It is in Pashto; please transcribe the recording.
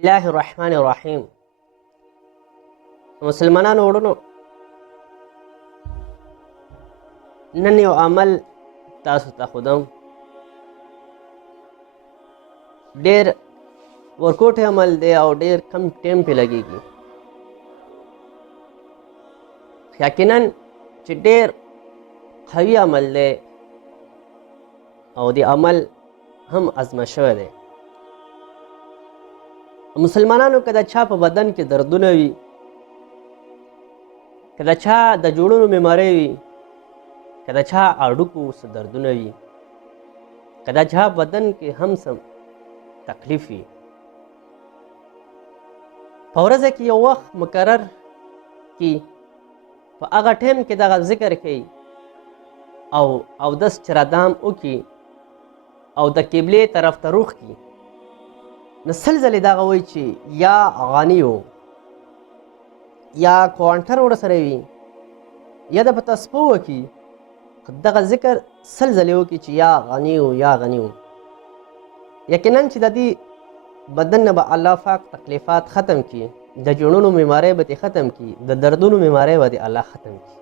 الله الرحمن الرحیم. مسلمانانو وروڼو، نن یو عمل تاسو ته ښودم. ډېر ورکوټی عمل دی او ډېر کم ټیم پې لګېږي. یقینا چې ډېر قوي عمل دی او د عمل هم ازمه شوی دی. مسلمانانو که د چا په بدن کې دردونه وي، که د چا د جوړونو بیمارۍ وي، که د چا هډوکو څه دردونه وي، که د چا بدن کې هم څه تکلیف وي، په ورځ کې یو وخت مقرر کي، په هغه ټیم کې دغه ذکر کوي او اودس چې رادام وکړي او د قبلې طرف ته روخ کړي، نو سل ځلې دغه وایي چې یا غني و، یا کوانټر ورسره وي، یا د په تسبو وکړي، دغه ذکر سل ځلې وکړي چې یا غني و یا غني و. یقینا چې د دې بدن نه به الله پاک تکلیفات ختم کړي، د جوړونو بیماری به دې ختم کړي، د دردونو بیماری به دې الله ختم کړي.